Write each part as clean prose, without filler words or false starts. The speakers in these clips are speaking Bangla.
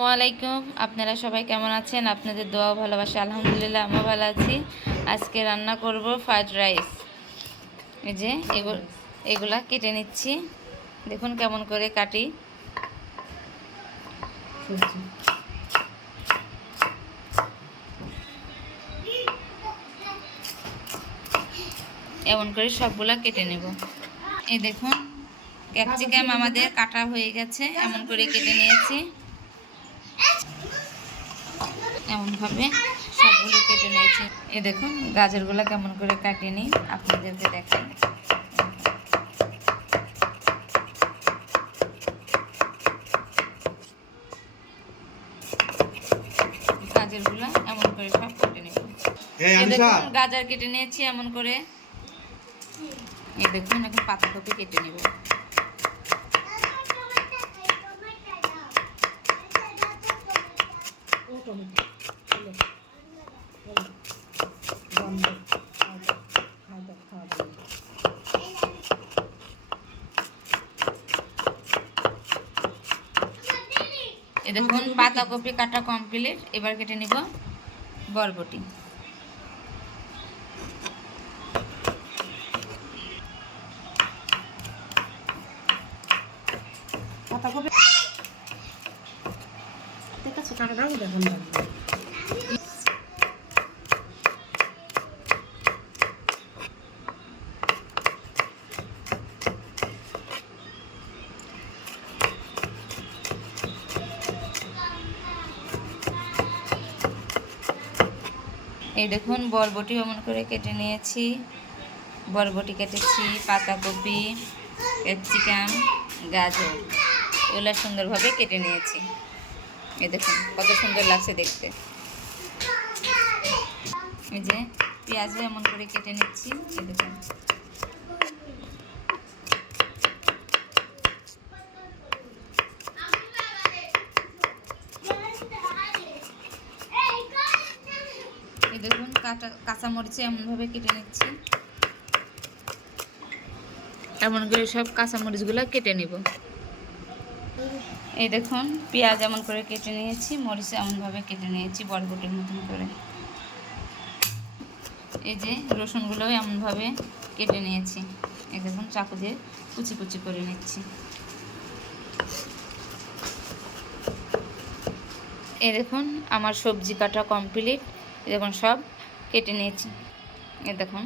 আসসালামাইকুম। আপনারা সবাই কেমন আছেন? আপনাদের দোয়া ভালোবাসা আলহামদুলিল্লাহ আমিও ভালো আছি। আজকে রান্না করব ফ্রাইড রাইস। এই যে এগুলা কেটে নিচ্ছি, দেখুন কেমন করে কাটি। এমন করে সবগুলা কেটে নেব। এই দেখুন ক্যাপসিকাম আমাদের কাটা হয়ে গেছে, এমন করে কেটে নিয়েছি। এমনভাবে সবগুলো কেটে নিয়েছি। এই দেখুন গাজরগুলো কেমন করে কাটিয়ে নিই আপনাদেরকে দেখাই। গাজরগুলো এমন করে সব কেটে নেব। এই দেখুন গাজর কেটে নিয়েছি এমন করে। এই দেখুন এখন পাতাকপি কেটে নেব। এই দেখুন পাতাকপি কাটা কমপ্লিট। এবার কেটে নিব বরবটি। পাতাকপি দেখাচ্ছি কাটাটাও দেখুন। এই দেখুন বরবটি এমন করে কেটে নিয়েছি। বরবটি কেটেছি, পাতাকপি, ক্যাপসিকাম, গাজর এগুলো সুন্দরভাবে কেটে নিয়েছি। এই দেখুন কত সুন্দর লাগছে দেখতে। এই যে পেঁয়াজও এমন করে কেটে নিচ্ছি। এই দেখুন এই দেখুন কাঁচামরিচে এমনভাবে কেটে নিচ্ছি। এমন করে সব কাঁচামরিচগুলো কেটে নিব। এই দেখুন পেঁয়াজ এমন করে কেটে নিয়েছি, মরিচ এমনভাবে কেটে নিয়েছি বরবটির মতন করে। এই যে রসুনগুলোও এমনভাবে কেটে নিয়েছি। এই দেখুন চাকু দিয়ে কুচি কুচি করে নিচ্ছি। এই দেখুন আমার সবজি কাটা কমপ্লিট। এই দেখুন সব কেটে নিয়েছি। এই দেখুন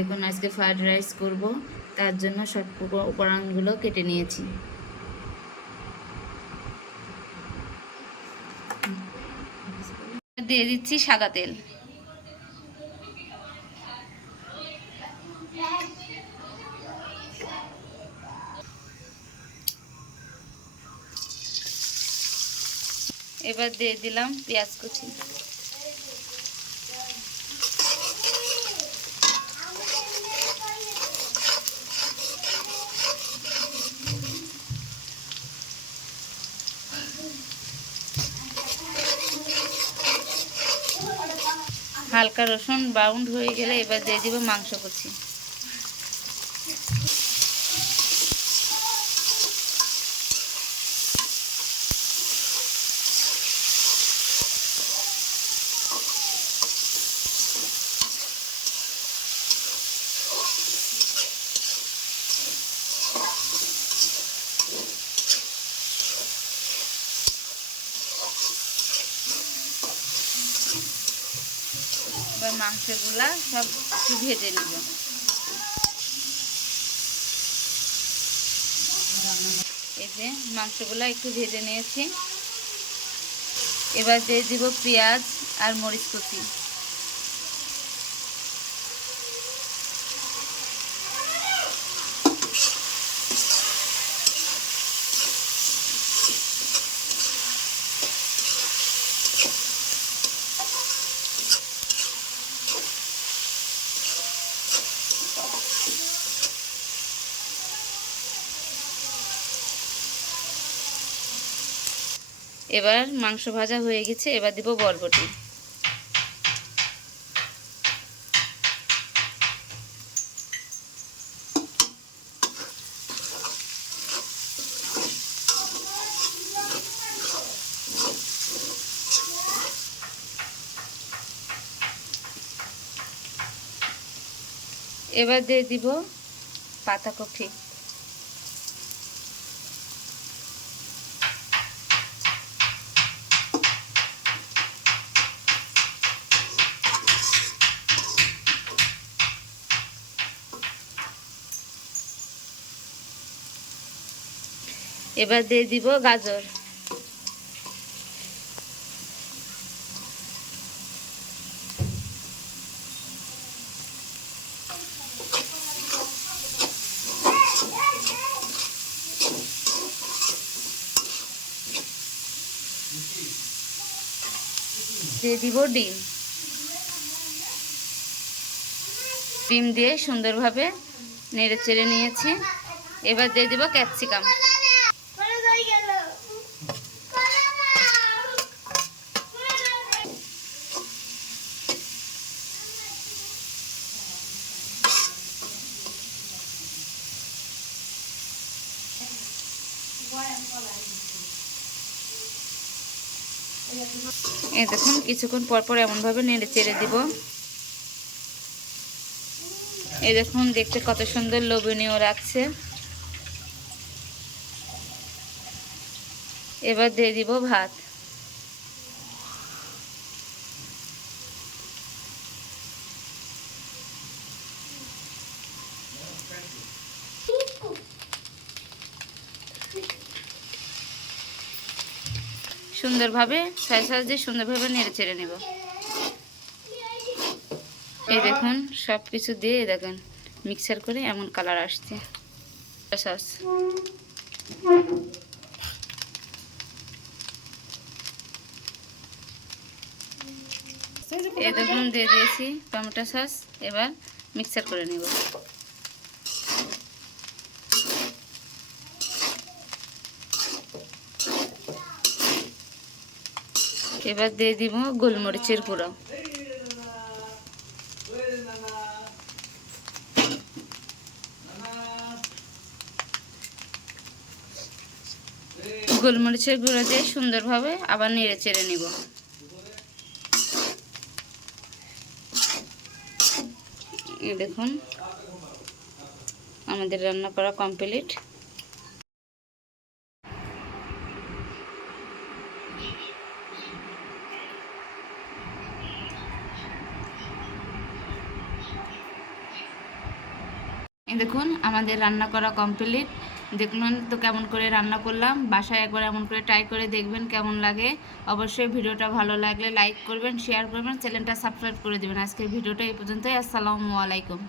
দেখুন আজকে ফ্রাইড রাইস করব, তার জন্য সব উপকরণগুলো কেটে নিয়েছি। দিয়ে দিচ্ছি সাদা তেল। এবার দিয়ে দিলাম পেঁয়াজ কুচি। হালকা রসুন ব্রাউন হয়ে গেলে এবার দিয়ে দিব মাংস কুচি। এবার মাংসগুলা সব একটু ভেজে নিব। এই যে মাংসগুলা একটু ভেজে নিয়েছি। এবার দিয়ে দিব পেঁয়াজ আর মরিচ কুচি। এবার মাংস ভাজা হয়ে গেছে, এবার দিব বরবটি। এবার দিয়ে দিব পাতাকপি। এবার দিয়ে দিব গাজর। দিয়ে দিব ডিম। ডিম দিয়ে সুন্দরভাবে নেড়ে চেড়ে নিয়েছি। এবার দিয়ে দিব ক্যাপসিকাম। এই দেখুন কিছুক্ষণ পর পর এমনভাবে নেড়ে চেড়ে দিব। এই দেখুন দেখতে কত সুন্দর লোভনীয় লাগছে। এবার দিয়ে দিব ভাত। সুন্দরভাবে সাইজ দিয়ে সুন্দরভাবে নেড়ে চেড়ে নেব। এই দেখুন সব কিছু দিয়ে দেখেন মিক্সার করে এমন কালার আসছে। সস এই দেখুন দিয়ে দিয়েছি টমেটো সস। এবার মিক্সার করে নেব। এবার দিয়ে দিব গোলমরিচের গুঁড়ো। গোলমরিচের গুঁড়ো দিয়ে সুন্দরভাবে আবার নেড়ে চেড়ে নিব। দেখুন আমাদের রান্না করা কমপ্লিট। দেখুন আমাদের রান্না করা কমপ্লিট। দেখুন তো কেমন করে রান্না করলাম। বাসায় একবার এমন করে ট্রাই করে দেখবেন কেমন লাগে। অবশ্যই ভিডিওটা ভালো লাগলে লাইক করবেন, শেয়ার করবেন, চ্যানেলটা সাবস্ক্রাইব করে দেবেন। আজকের ভিডিওটা এই পর্যন্তই। আসসালামু আলাইকুম।